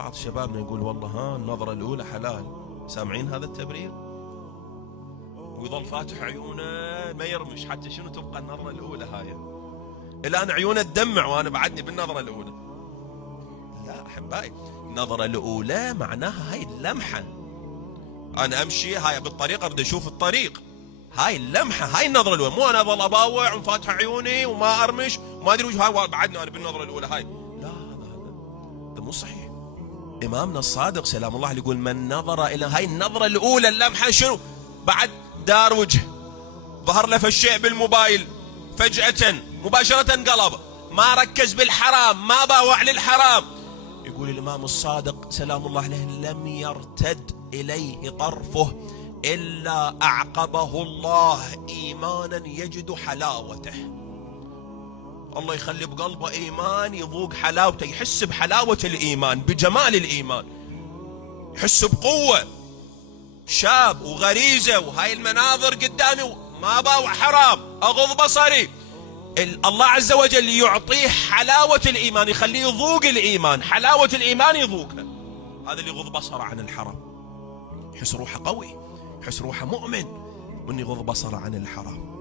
بعض شبابنا يقول والله ها النظرة الأولى حلال، سامعين هذا التبرير؟ ويظل فاتح عيونه ما يرمش حتى شنو تبقى النظرة الأولى هاي، الآن عيونه تدمع وأنا بعدني بالنظرة الأولى. لا أحبائي، النظرة الأولى معناها هاي اللمحة، أنا أمشي هاي بالطريقة بدي أشوف الطريق، هاي اللمحة، هاي النظرة الأولى، مو أنا أظل أباوع وفاتح عيوني وما أرمش وما أدري وش هاي بعدني أنا بالنظرة الأولى هاي. لا هذا مو صحيح. إمامنا الصادق سلام الله عليه يقول من نظر إلى هاي النظرة الأولى اللمحة شنو؟ بعد دار وجه، ظهر له الشيء بالموبايل فجأة مباشرة انقلب، ما ركز بالحرام، ما باوع للحرام، يقول الإمام الصادق سلام الله عليه لم يرتد إليه طرفه إلا أعقبه الله إيمانا يجد حلاوته. الله يخلي بقلبه إيمان يذوق حلاوته، يحس بحلاوة الإيمان، بجمال الإيمان، يحس بقوة، شاب وغريزة وهاي المناظر قدامي ما باوع حرام، أغض بصري. الله عز وجل يعطيه حلاوة الإيمان، يخليه يذوق الإيمان، حلاوة الإيمان يذوقها. هذا اللي يغض بصره عن الحرام، يحس روحه قوي، يحس روحه مؤمن، وأن يغض بصره عن الحرام.